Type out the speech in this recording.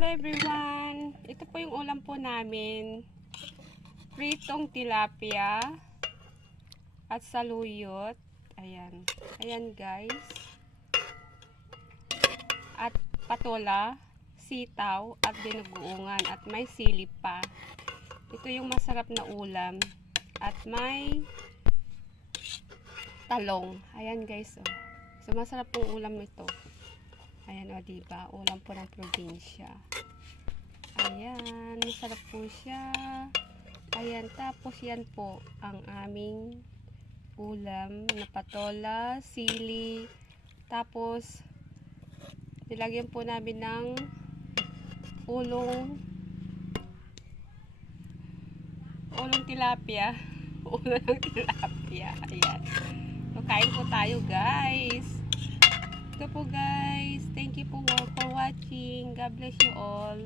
Hello everyone! Ito po yung ulam po namin. Pritong tilapia at saluyot. Ayan. Ayan guys. At patola, sitaw at dinuguungan at may sili pa. Ito yung masarap na ulam. At may talong. Ayan guys. Oh. So masarap pong ulam ito. Ayan o, diba? Ulam po ng probinsya. Ayan, masarap po siya. Ayan, tapos yan po ang aming ulam na patola, sili. Tapos, nilagyan po namin ng ulong tilapia. Ulo ng tilapia. Ayan. So, kain po tayo, guys. Ito po guys, thank you for watching. God bless you all.